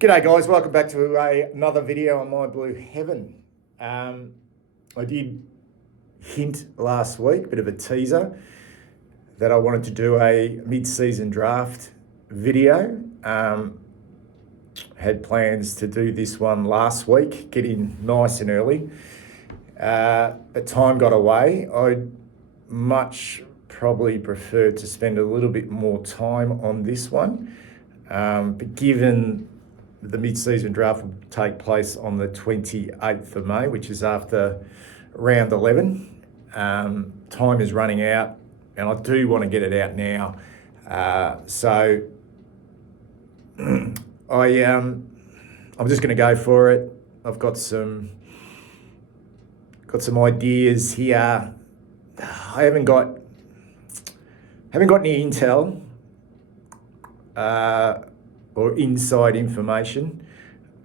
G'day guys, welcome back to another video on My Blue Heaven. I did hint last week, bit of a teaser, that I wanted to do a mid-season draft video. Had plans to do this one last week, get in nice and early, but time got away. I'd much probably prefer to spend a little bit more time on this one, but given the mid-season draft will take place on the 28th of May, which is after round 11. Time is running out, and I do want to get it out now. So I'm just going to go for it. I've got some ideas here. I haven't got any intel or inside information.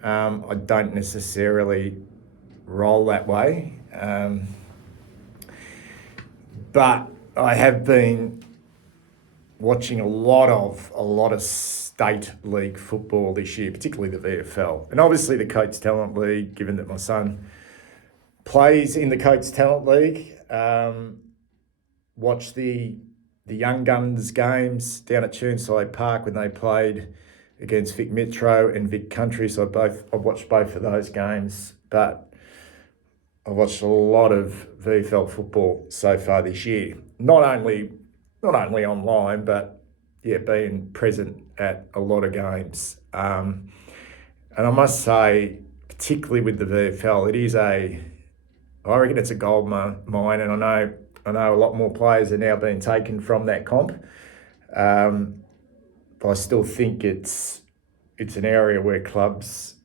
I don't necessarily roll that way, but I have been watching a lot of state league football this year, particularly the VFL, and obviously the Coates Talent League, given that my son plays in the Coates Talent League. Watch the Young Guns games down at Churnside Park when they played against Vic Metro and Vic Country. So I've watched both of those games, but I've watched a lot of VFL football so far this year. Not only online, but being present at a lot of games. And I must say, particularly with the VFL, I reckon it's a gold mine, and I know a lot more players are now being taken from that comp. But I still think it's an area where clubs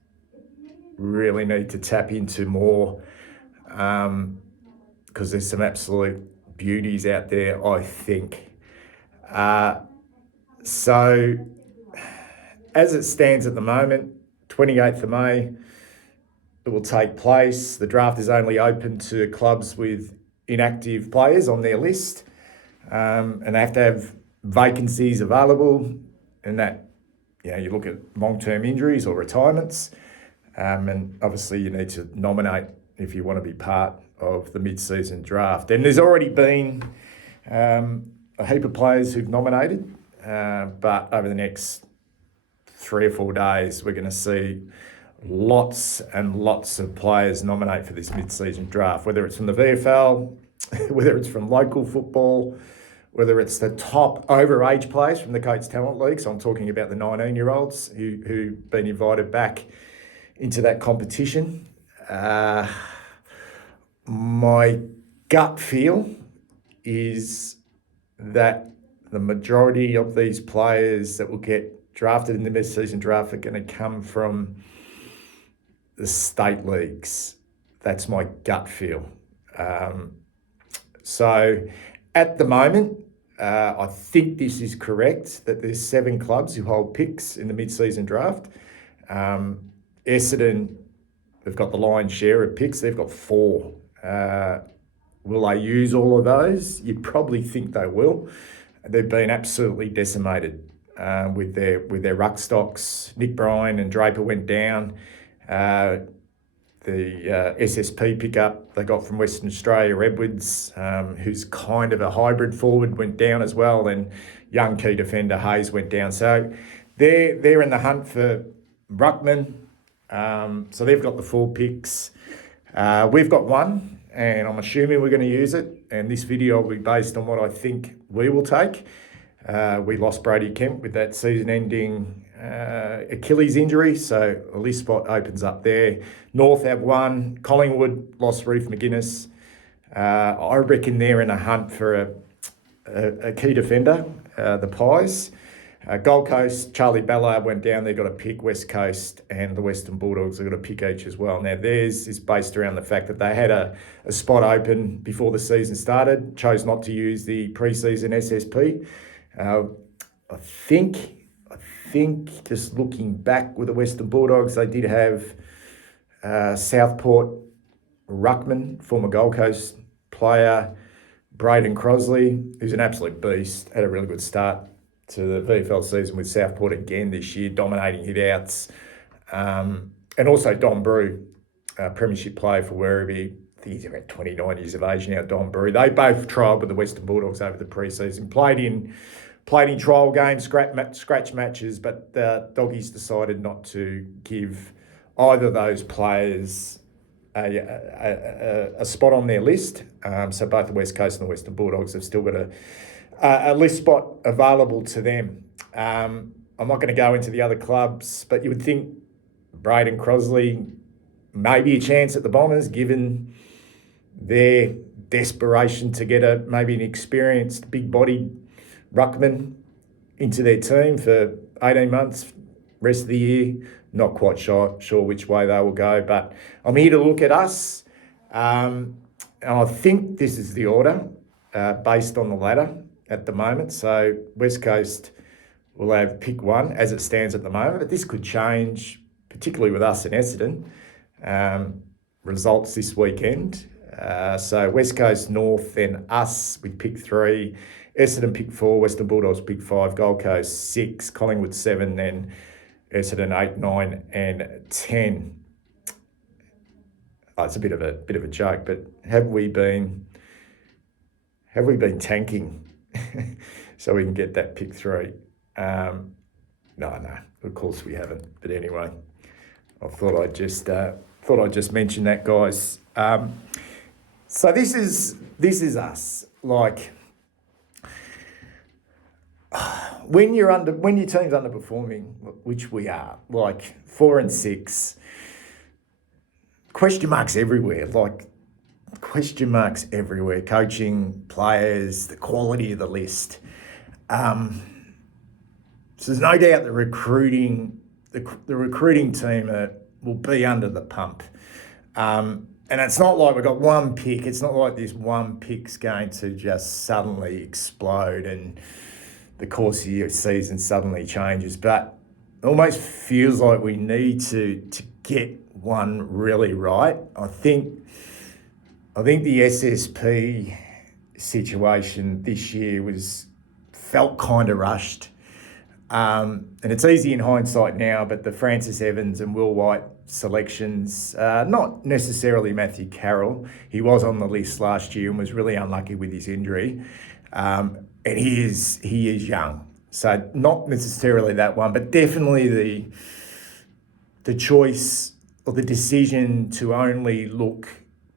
really need to tap into more, because there's some absolute beauties out there, I think. So as it stands at the moment, 28th of May, it will take place. The draft is only open to clubs with inactive players on their list, and they have to have vacancies available, and that, you look at long-term injuries or retirements, and obviously you need to nominate if you want to be part of the mid-season draft. And there's already been a heap of players who've nominated, but over the next 3 or 4 days, we're going to see lots and lots of players nominate for this mid-season draft, whether it's from the VFL, whether it's from local football, whether it's the top overage players from the Coates Talent League. So I'm talking about the 19-year-olds who've been invited back into that competition. My gut feel is that the majority of these players that will get drafted in the mid-season draft are going to come from the state leagues. That's my gut feel. So at the moment, I think this is correct, that there's 7 clubs who hold picks in the mid-season draft. Essendon, they've got the lion's share of picks. They've got 4. Will they use all of those? You'd probably think they will. They've been absolutely decimated with their ruck stocks. Nick Bryan and Draper went down. The SSP pickup they got from Western Australia, Edwards, who's kind of a hybrid forward, went down as well. And young key defender Hayes went down. So they're in the hunt for ruckman. So they've got the 4 picks. We've got 1, and I'm assuming we're going to use it. And this video will be based on what I think we will take. We lost Brady Kemp with that season-ending Achilles injury, so a list spot opens up there. North have 1. Collingwood lost Ruth McGuinness. I reckon they're in a hunt for a key defender, the Pies. Gold Coast, Charlie Ballard went down. They got a pick. West Coast and the Western Bulldogs have got a pick each as well. Now theirs is based around the fact that they had a spot open before the season started, chose not to use the pre-season SSP. I think just looking back with the Western Bulldogs, they did have Southport ruckman, former Gold Coast player, Braden Crosley, who's an absolute beast, had a really good start to the VFL season with Southport again this year, dominating hit-outs. And also Don Brew, premiership player for Wereby. I think he's about 29 years of age now, Don Brew. They both trialled with the Western Bulldogs over the pre-season, played in trial games, scratch matches, but the Doggies decided not to give either of those players a spot on their list. So both the West Coast and the Western Bulldogs have still got a list spot available to them. I'm not going to go into the other clubs, but you would think Braden Crosley maybe a chance at the Bombers, given their desperation to get maybe an experienced, big-bodied ruckman into their team for 18 months, rest of the year. Not quite sure which way they will go, but I'm here to look at us. And I think this is the order based on the ladder at the moment. So West Coast will have pick 1 as it stands at the moment, but this could change, particularly with us in Essendon. Results this weekend. So West Coast North, then us with pick 3, Essendon pick 4, Western Bulldogs pick 5, Gold Coast 6, Collingwood 7, then Essendon 8, 9 and 10. Oh, it's a bit of a joke, but have we been tanking so we can get that pick 3? No, of course we haven't. But anyway, I thought I'd just mention that, guys. So this is us. Like, when your team's underperforming, which we are, like 4 and 6, question marks everywhere. Coaching, players, the quality of the list. So there's no doubt the recruiting team will be under the pump. And it's not like we've got one pick. It's not like this one pick's going to just suddenly explode and the course of your season suddenly changes. But it almost feels like we need to get one really right. I think the SSP situation this year felt kind of rushed. And it's easy in hindsight now, but the Francis Evans and Will Wright selections, not necessarily Matthew Carroll. He was on the list last year and was really unlucky with his injury. And he is young. So not necessarily that one, but definitely the choice or the decision to only look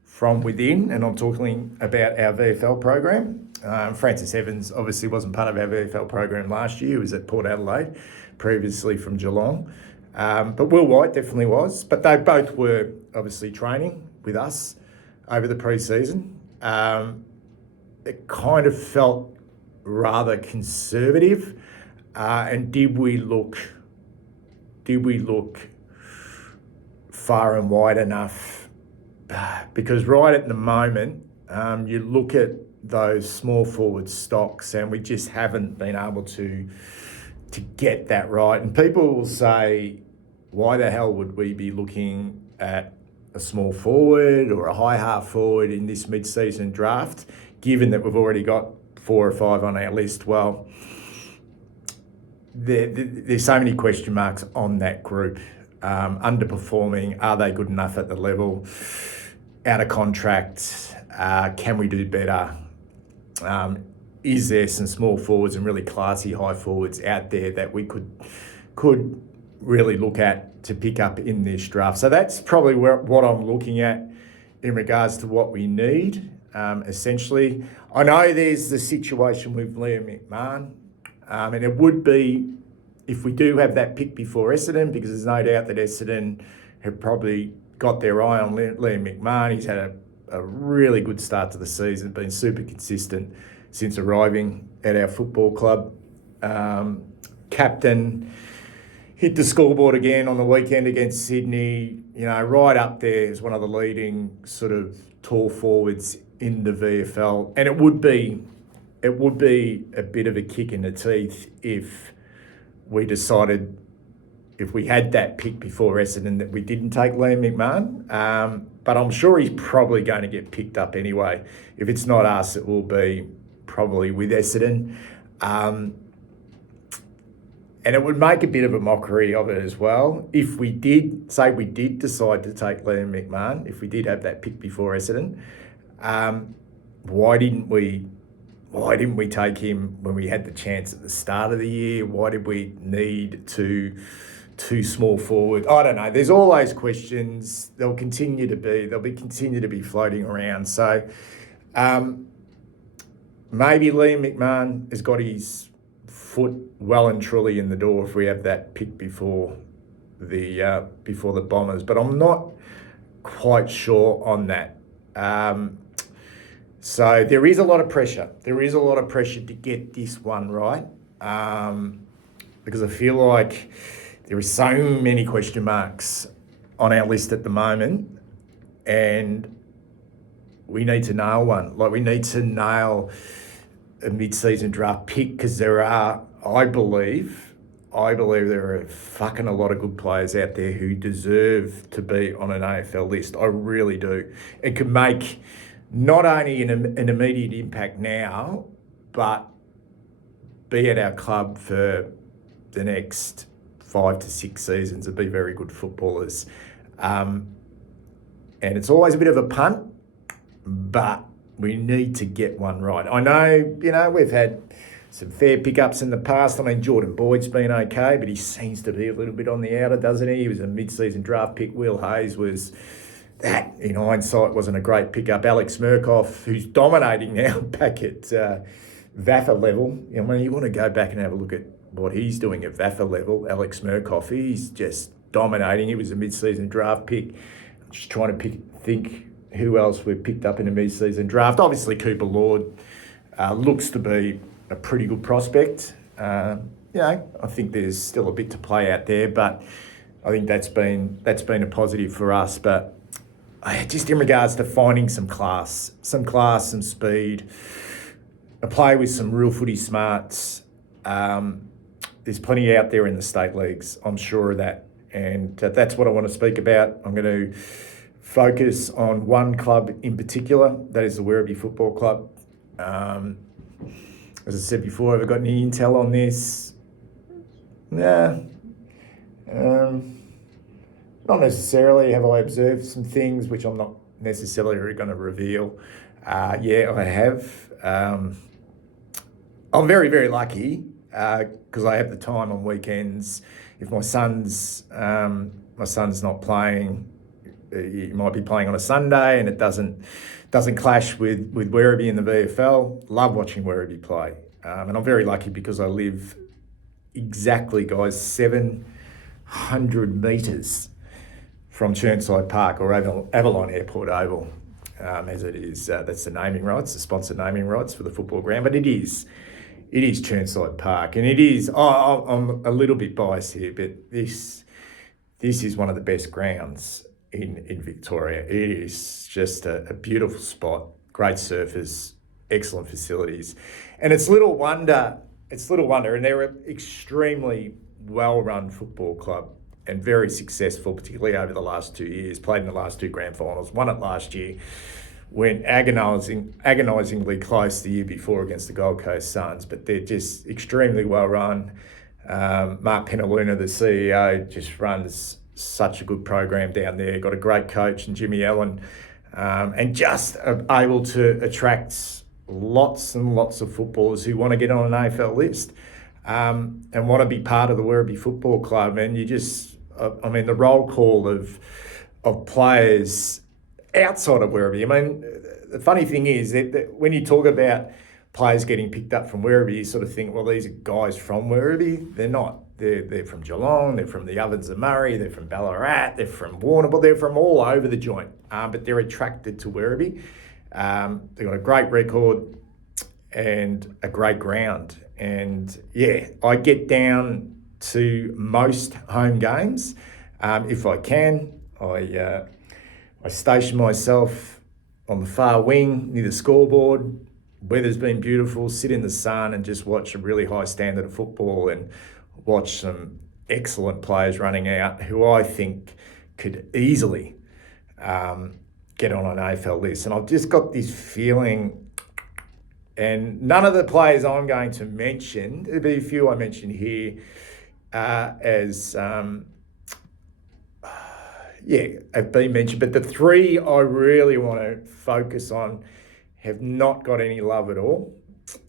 from within, and I'm talking about our VFL program. Francis Evans obviously wasn't part of our VFL program last year. He was at Port Adelaide, previously from Geelong. But Will Wright definitely was. But they both were obviously training with us over the pre-season. It kind of felt rather conservative. And did we look far and wide enough? Because right at the moment, you look at those small forward stocks and we just haven't been able to get that right. And people will say, why the hell would we be looking at a small forward or a high half forward in this mid-season draft, given that we've already got 4 or 5 on our list? Well, there's so many question marks on that group. Underperforming, are they good enough at the level? Out of contract, can we do better? Is there some small forwards and really classy high forwards out there that we could really look at to pick up in this draft? So that's probably what I'm looking at in regards to what we need, essentially. I know there's the situation with Liam McMahon, and it would be, if we do have that pick before Essendon, because there's no doubt that Essendon have probably got their eye on Liam McMahon. He's had a really good start to the season, been super consistent since arriving at our football club. Captain, hit the scoreboard again on the weekend against Sydney, right up there as one of the leading sort of tall forwards in the VFL. And it would be a bit of a kick in the teeth if we decided, if we had that pick before Essendon, that we didn't take Liam McMahon. But I'm sure he's probably going to get picked up anyway. If it's not us, it will be probably with Essendon. And it would make a bit of a mockery of it as well if we did decide to take Liam McMahon, if we did have that pick before Essendon. Why didn't we take him when we had the chance at the start of the year? Why did we need two small forward? I don't know. There's all those questions. They'll continue to be floating around. So maybe Liam McMahon has got his foot well and truly in the door if we have that pick before the Bombers, but I'm not quite sure on that. So there is a lot of pressure. There is a lot of pressure to get this one right, because I feel like there are so many question marks on our list at the moment, and we need to nail one. Like, we need to nail a mid-season draft pick, because I believe there are fucking a lot of good players out there who deserve to be on an AFL list. I really do. It could make not only an immediate impact now, but be at our club for the next 5 to 6 seasons and be very good footballers. And it's always a bit of a punt, but we need to get one right. I know, we've had some fair pickups in the past. I mean, Jordan Boyd's been okay, but he seems to be a little bit on the outer, doesn't he? He was a mid-season draft pick. Will Hayes was... That, in hindsight, wasn't a great pickup. Alex Murkoff, who's dominating now back at VAFA level. I mean, you want to go back and have a look at what he's doing at VAFA level. Alex Murkoff, he's just dominating. He was a mid-season draft pick. I'm just trying to think who else we've picked up in a mid-season draft. Obviously, Cooper Lord looks to be a pretty good prospect. I think there's still a bit to play out there, but I think that's been a positive for us. But just in regards to finding some class, some speed, a player with some real footy smarts. There's plenty out there in the state leagues, I'm sure of that. And that's what I want to speak about. I'm going to focus on one club in particular, that is the Wereby Football Club. As I said before, have I got any intel on this? Nah. Not necessarily. Have I observed some things which I'm not necessarily going to reveal? Yeah, I have. I'm very, very lucky because I have the time on weekends. If my son's not playing, he might be playing on a Sunday, and it doesn't clash with Wereby in the VFL. Love watching Wereby play, and I'm very lucky because I live exactly, guys, 700 metres from Chirnside Park, or Avalon Airport Oval, as it is. That's the naming rights, the sponsored naming rights for the football ground. But it is Chirnside Park, and it is. I'm a little bit biased here, but this is one of the best grounds in Victoria. It is just a beautiful spot, great surface, excellent facilities, and it's little wonder. And they're an extremely well-run football club, and very successful, particularly over the last 2 years. Played in the last 2 grand finals, won it last year, went agonisingly close the year before against the Gold Coast Suns, but they're just extremely well run. Mark Penaluna, the CEO, just runs such a good program down there. Got a great coach in Jimmy Allen, and just able to attract lots and lots of footballers who want to get on an AFL list. And want to be part of the Wereby Football Club. And you just, the roll call of players outside of Wereby. I mean, the funny thing is that when you talk about players getting picked up from Wereby, you sort of think, well, these are guys from Wereby. They're not. They're from Geelong, they're from the Ovens of Murray, they're from Ballarat, they're from Warrnambool, they're from all over the joint. But they're attracted to Wereby. They've got a great record and a great ground. And yeah, I get down to most home games if I can. I station myself on the far wing near the scoreboard. Weather's been beautiful. Sit in the sun and just watch a really high standard of football and watch some excellent players running out who I think could easily get on an AFL list. And I've just got this feeling. And none of the players I'm going to mention, there'll be a few I mentioned here, as have been mentioned, but the three I really want to focus on have not got any love at all.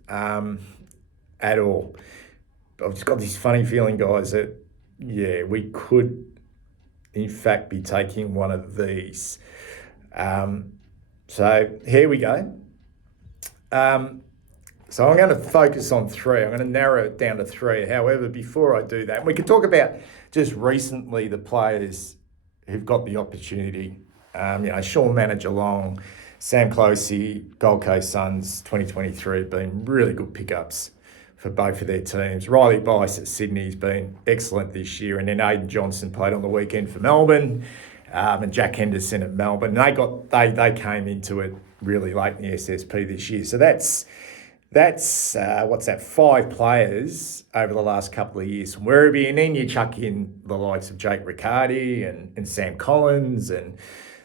At all. I've just got this funny feeling, guys, that, we could, in fact, be taking one of these. So here we go. So I'm going to focus on three. I'm going to narrow it down to three. However, before I do that, we can talk about just recently the players who've got the opportunity. Sean Manager-Long, Sam Closey, Gold Coast Suns 2023 have been really good pickups for both of their teams. Riley Bice at Sydney's been excellent this year, and then Aidan Johnson played on the weekend for Melbourne, and Jack Henderson at Melbourne. They came into it really late in the SSP this year. So that's 5 players over the last couple of years from Wereby, and then you chuck in the likes of Jake Riccardi and Sam Collins, and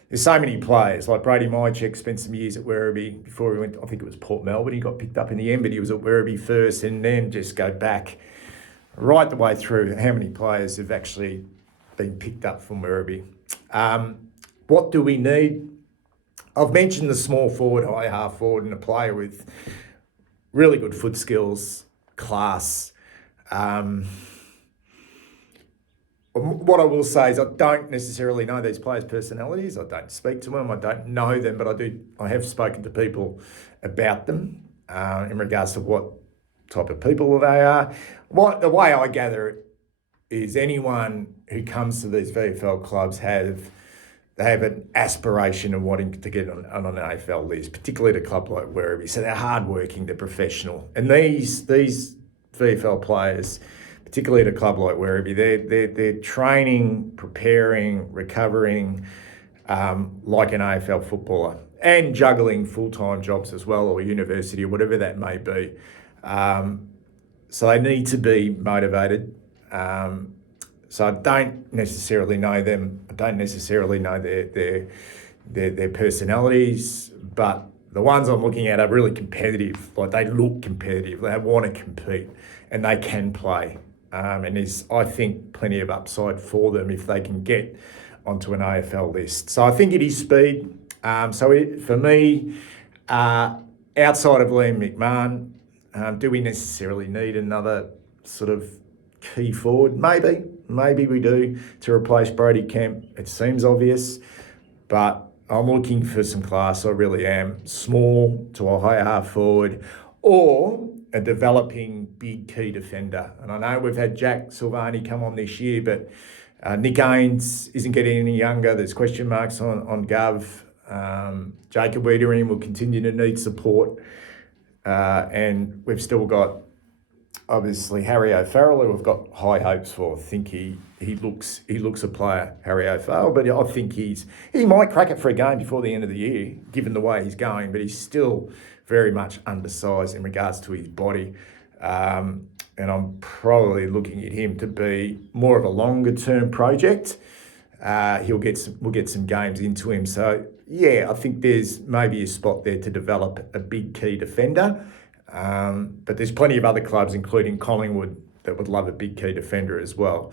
there's so many players, like Brady Mychek spent some years at Wereby before he went, I think it was Port Melbourne, he got picked up in the end, but he was at Wereby first, and then just go back right the way through how many players have actually been picked up from Wereby. What do we need? I've mentioned the small forward, high half forward, and a player with really good foot skills, class. What I will say is I don't necessarily know these players' personalities. I don't speak to them. I don't know them, but I have spoken to people about them in regards to what type of people they are. The way I gather it is anyone who comes to these VFL clubs have an aspiration of wanting to get on an AFL list, particularly at a club like Wereby. So they're hardworking, they're professional. And these VFL players, particularly at a club like Wereby, they're training, preparing, recovering like an AFL footballer, and juggling full-time jobs as well, or university, or whatever that may be. So they need to be motivated. So I don't necessarily know them. I don't necessarily know their personalities, but the ones I'm looking at are really competitive. Like, they look competitive. They want to compete, and they can play. And there's, I think, plenty of upside for them if they can get onto an AFL list. So I think it is speed. For me, outside of Liam McMahon, do we necessarily need another sort of key forward? Maybe we do, to replace Brody Kemp. It seems obvious, but I'm looking for some class. I really am. Small to a high half forward, or a developing big key defender. And I know we've had Jack Silvani come on this year, but Nick Ains isn't getting any younger. There's question marks on Gov. Jacob Wiedering will continue to need support. And we've still got, obviously, Harry O'Farrell, who we've got high hopes for. I think he looks a player, Harry O'Farrell, but I think he might crack it for a game before the end of the year, given the way he's going, but he's still very much undersized in regards to his body. And I'm probably looking at him to be more of a longer term project. We'll get some games into him. So I think there's maybe a spot there to develop a big key defender. But there's plenty of other clubs, including Collingwood, that would love a big key defender as well.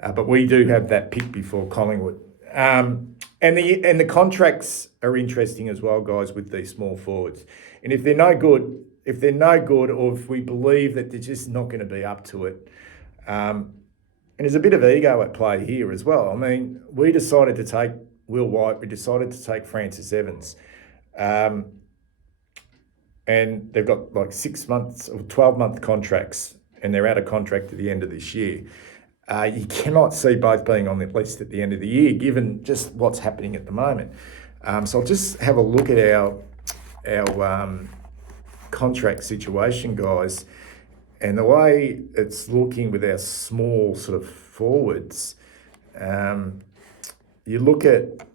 But we do have that pick before Collingwood. And the contracts are interesting as well, guys, with these small forwards. And if they're no good, or if we believe that they're just not going to be up to it, and there's a bit of ego at play here as well. I mean, we decided to take Will Wright, we decided to take Francis Evans. And they've got like 6 months or 12-month contracts, and they're out of contract at the end of this year. You cannot see both being on the list at the end of the year, given just what's happening at the moment. So I'll just have a look at our contract situation, guys, and the way it's looking with our small sort of forwards. You look at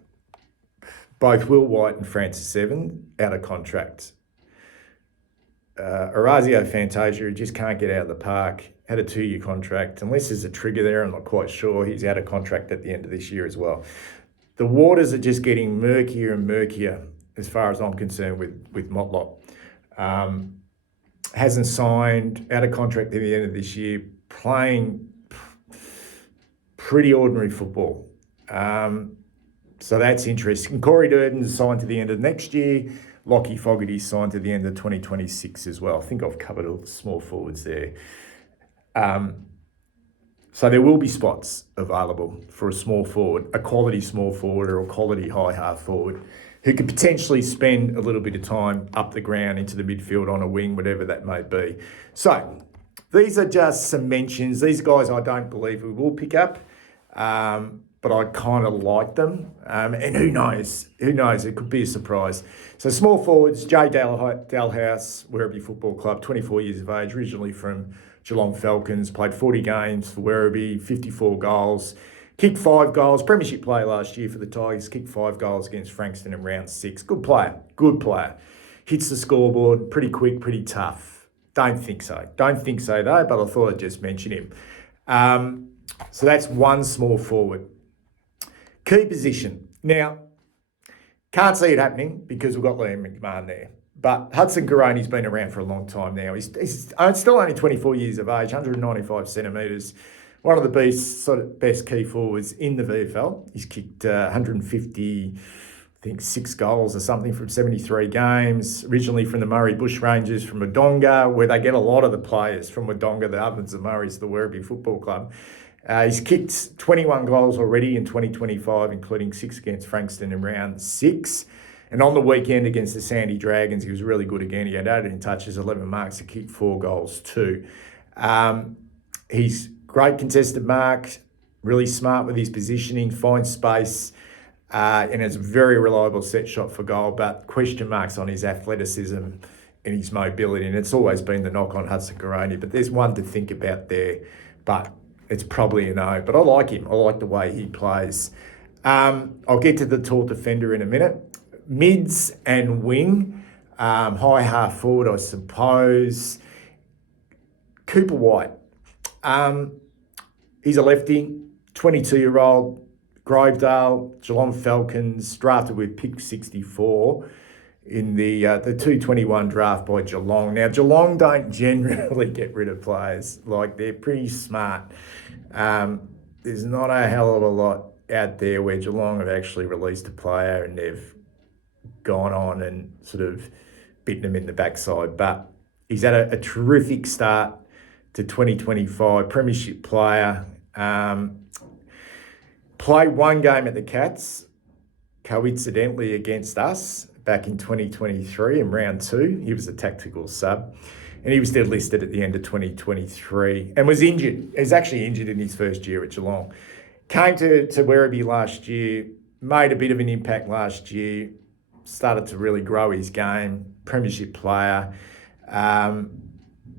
both Will White and Francis Evans out of contract. Orazio Fantasia, who just can't get out of the park, had a 2-year contract. Unless there's a trigger there, I'm not quite sure. He's out of contract at the end of this year as well. The waters are just getting murkier and murkier as far as I'm concerned with Motlop. Hasn't signed, out of contract at the end of this year, playing pretty ordinary football. So that's interesting. Corey Durden's signed to the end of next year. Lockie Fogarty's signed to the end of 2026 as well. I think I've covered all the small forwards there. So there will be spots available for a small forward, a quality small forward or a quality high half forward who could potentially spend a little bit of time up the ground into the midfield on a wing, whatever that may be. So these are just some mentions. These guys I don't believe we will pick up, but I kind of like them. And who knows? It could be a surprise. So small forwards, Jay Dalhouse, Wereby Football Club, 24 years of age, originally from Geelong Falcons, played 40 games for Wereby, 54 goals, kicked 5 goals, premiership play last year for the Tigers, kicked 5 goals against Frankston in round 6. Good player. Hits the scoreboard, pretty quick, pretty tough. Don't think so though, but I thought I'd just mention him. So that's one small forward. Key position. Now, can't see it happening because we've got Liam McMahon there. But Hudson Caroney's been around for a long time now. He's still only 24 years of age, 195 centimetres. One of the best key forwards in the VFL. He's kicked 150, I think 6 goals or something from 73 games. Originally from the Murray Bushrangers from Wodonga, where they get a lot of the players from Wodonga, the Ovens and Murrays, the Wereby Football Club. He's kicked 21 goals already in 2025, including 6 against Frankston in round 6. And on the weekend against the Sandy Dragons, he was really good again. He had 18 touches, 11 marks, and kicked 4 goals too. He's great contested mark, really smart with his positioning, finds space, and has a very reliable set shot for goal, but question marks on his athleticism and his mobility. And it's always been the knock on Hudson Caroney, but there's one to think about there, but it's probably a no. But I like him. I like the way he plays. I'll get to the tall defender in a minute. Mids and wing, high half forward, I suppose. Cooper Wright. He's a lefty, 22-year-old, Grovedale, Geelong Falcons, drafted with pick 64 in the 221 draft by Geelong. Now, Geelong don't generally get rid of players. Like, they're pretty smart. There's not a hell of a lot out there where Geelong have actually released a player and they've gone on and sort of bitten them in the backside. But he's had a terrific start to 2025, premiership player. Played one game at the Cats, coincidentally against us, back in 2023 in round 2. He was a tactical sub. And he was dead listed at the end of 2023 and was injured. He was actually injured in his first year at Geelong. Came to Wereby last year, made a bit of an impact last year, started to really grow his game, premiership player.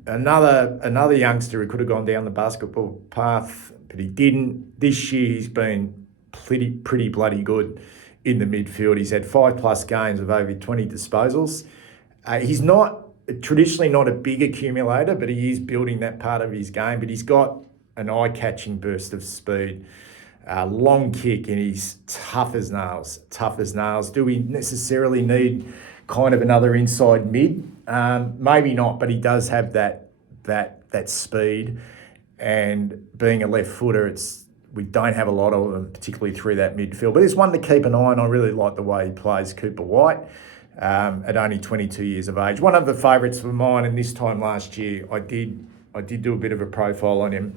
Another youngster who could have gone down the basketball path, but he didn't. This year he's been pretty bloody good in the midfield. He's had 5+ games of over 20 disposals. He's traditionally not a big accumulator, but he is building that part of his game. But he's got an eye-catching burst of speed, long kick, and he's tough as nails. Do we necessarily need kind of another inside mid? Maybe not, but he does have that speed. And being a left footer, we don't have a lot of them, particularly through that midfield. But there's one to keep an eye on. I really like the way he plays, Cooper White, at only 22 years of age. One of the favourites of mine, and this time last year, I did do a bit of a profile on him.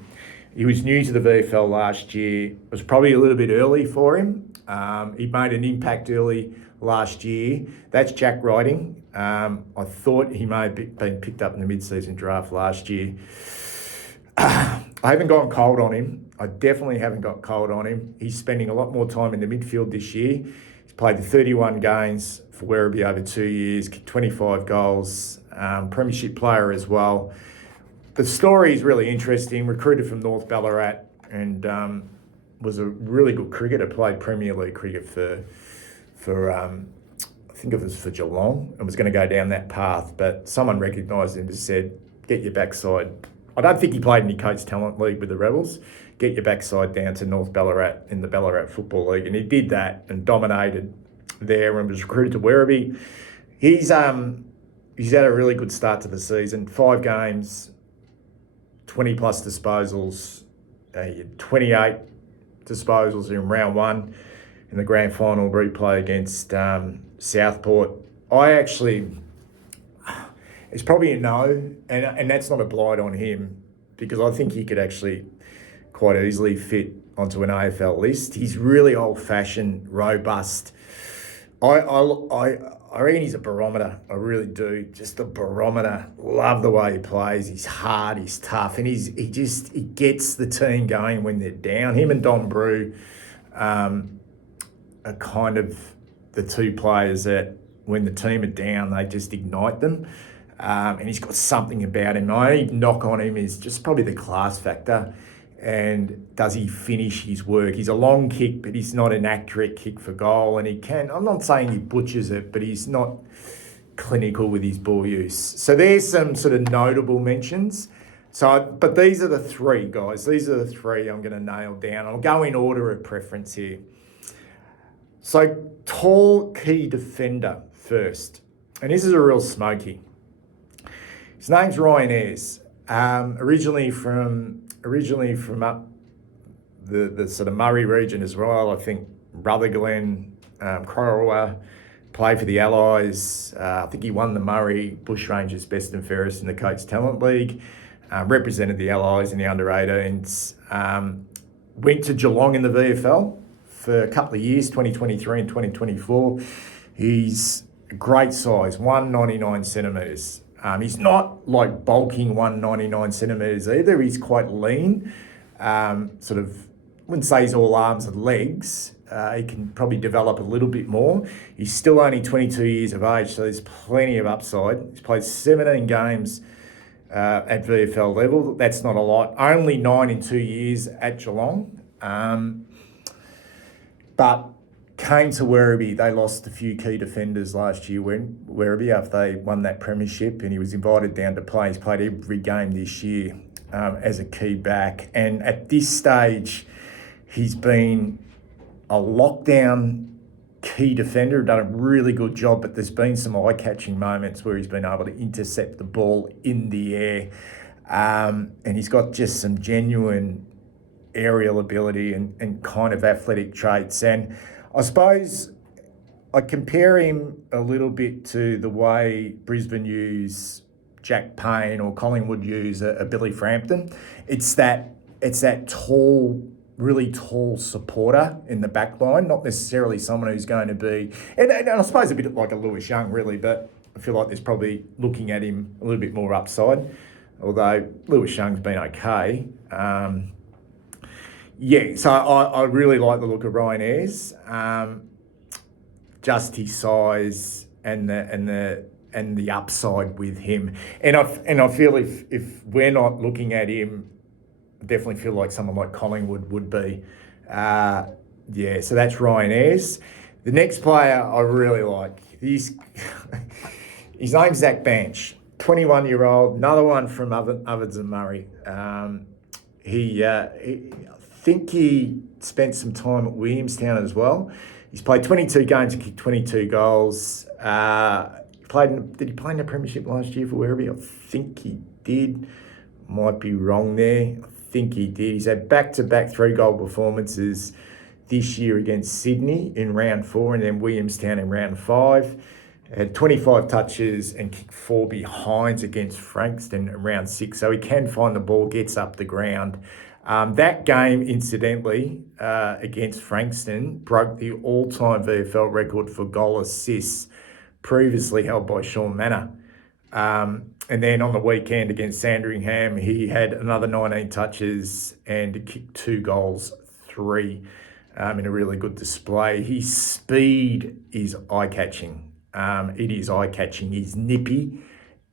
He was new to the VFL last year. It was probably a little bit early for him. He made an impact early last year. That's Jack Wrighting. I thought he may have been picked up in the mid-season draft last year. I haven't gone cold on him. I definitely haven't got cold on him. He's spending a lot more time in the midfield this year. He's played 31 games for Wereby over 2 years, 25 goals, premiership player as well. The story is really interesting. Recruited from North Ballarat and was a really good cricketer. Played Premier League cricket for I think it was for Geelong, and was going to go down that path. But someone recognised him and said, "Get your backside." I don't think he played in the Coates Talent League with the Rebels. Get your backside down to North Ballarat in the Ballarat Football League, and he did that and dominated there and was recruited to Wereby. He's had a really good start to the season. 5 games, 20+ disposals, 28 disposals in round one in the grand final replay against Southport. It's probably a no, and that's not a blight on him, because I think he could actually quite easily fit onto an AFL list. He's really old-fashioned, robust. I reckon he's a barometer. I really do. Just a barometer. Love the way he plays. He's hard. He's tough, and he gets the team going when they're down. Him and Don Brew are kind of the two players that, when the team are down, they just ignite them. And he's got something about him. My only knock on him is just probably the class factor. And does he finish his work? He's a long kick, but he's not an accurate kick for goal. And I'm not saying he butchers it, but he's not clinical with his ball use. So there's some sort of notable mentions. But these are the three, guys. These are the three I'm going to nail down. I'll go in order of preference here. So tall key defender first. And this is a real smoky. His name's Ryan Ayres. Originally from up the sort of Murray region as well. I think Rutherglen, Corowa, played for the Allies. I think he won the Murray Bushrangers Best and Fairest in the Coates Talent League. Represented the Allies in the under-18s. Went to Geelong in the VFL for a couple of years, 2023 and 2024. He's a great size, 199 centimetres. He's not like bulking 199 centimetres either. He's quite lean. Wouldn't say he's all arms and legs. He can probably develop a little bit more. He's still only 22 years of age, so there's plenty of upside. He's played 17 games at VFL level. That's not a lot. Only 9 in 2 years at Geelong. But came to Wereby. They lost a few key defenders last year when Wereby, after they won that premiership, and he was invited down to play. He's played every game this year as a key back. And at this stage, he's been a lockdown key defender, done a really good job, but there's been some eye-catching moments where he's been able to intercept the ball in the air. And he's got just some genuine aerial ability and kind of athletic traits. And I suppose I compare him a little bit to the way Brisbane use Jack Payne or Collingwood use a Billy Frampton. It's that tall, really tall supporter in the back line, not necessarily someone who's going to be, and I suppose a bit like a Lewis Young really, but I feel like there's probably, looking at him, a little bit more upside, although Lewis Young's been okay. So I really like the look of Ryan Ayres. Just his size and the upside with him, and I feel if we're not looking at him, I definitely feel like someone like Collingwood would be. So that's Ryan Ayres. The next player I really like, his name's Zach Banch, 21-year-old, another one from Others and Murray. I think he spent some time at Williamstown as well. He's played 22 games and kicked 22 goals. Did he play in the premiership last year for Wereby? I think he did. Might be wrong there. I think he did. He's had back-to-back 3-goal performances this year against Sydney in round 4 and then Williamstown in round 5. Had 25 touches and kicked 4 behinds against Frankston in round 6. So he can find the ball, gets up the ground. That game, incidentally, against Frankston, broke the all-time VFL record for goal assists, previously held by Sean Manor. And then on the weekend against Sandringham, he had another 19 touches and kicked 2 goals, 3 in a really good display. His speed is eye-catching. It is eye-catching. He's nippy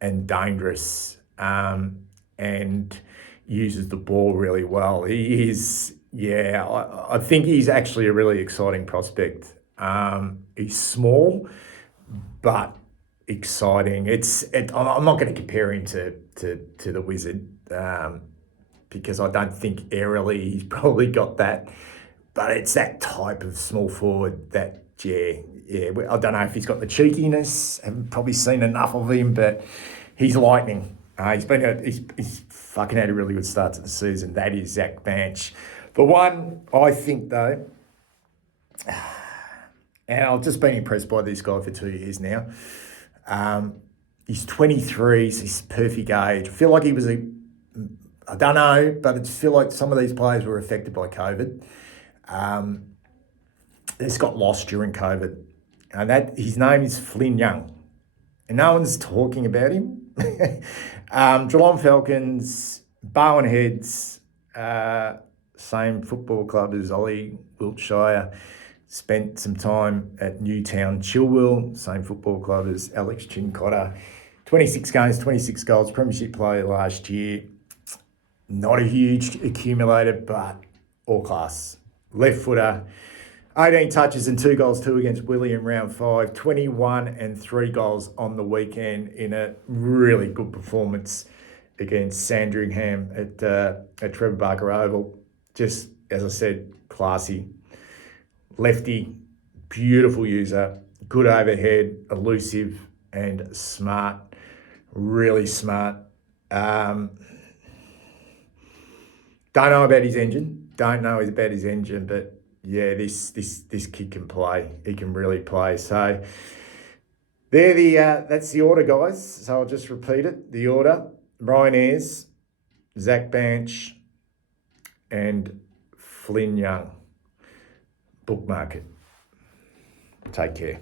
and dangerous. And uses the ball really well. He is, I think he's actually a really exciting prospect. He's small, but exciting. I'm not going to compare him to the Wizard because I don't think aerially he's probably got that, but it's that type of small forward that, I don't know if he's got the cheekiness. Haven't probably seen enough of him, but he's lightning. He's fucking had a really good start to the season. That is Zach Banch. The one I think though, and I've just been impressed by this guy for 2 years now. He's 23, so he's perfect age. I feel like he was I don't know, but I just feel like some of these players were affected by COVID. They just got lost during COVID. And his name is Flynn Young. And no one's talking about him. Geelong Falcons, Bowen Heads, same football club as Ollie Wiltshire. Spent some time at Newtown Chilwell, same football club as Alex Chincotta. 26 games, 26 goals, premiership player last year. Not a huge accumulator, but all class. Left footer, 18 touches and 2 goals, 2 against Willie in round 5, 21 and 3 goals on the weekend in a really good performance against Sandringham at Trevor Barker Oval. Just, as I said, classy. Lefty, beautiful user, good overhead, elusive and smart, really smart. Don't know about his engine, but yeah, this kid can play. He can really play. So that's the order, guys. So I'll just repeat it. The order: Brian Ayres, Zach Banch, and Flynn Young. Bookmark it. Take care.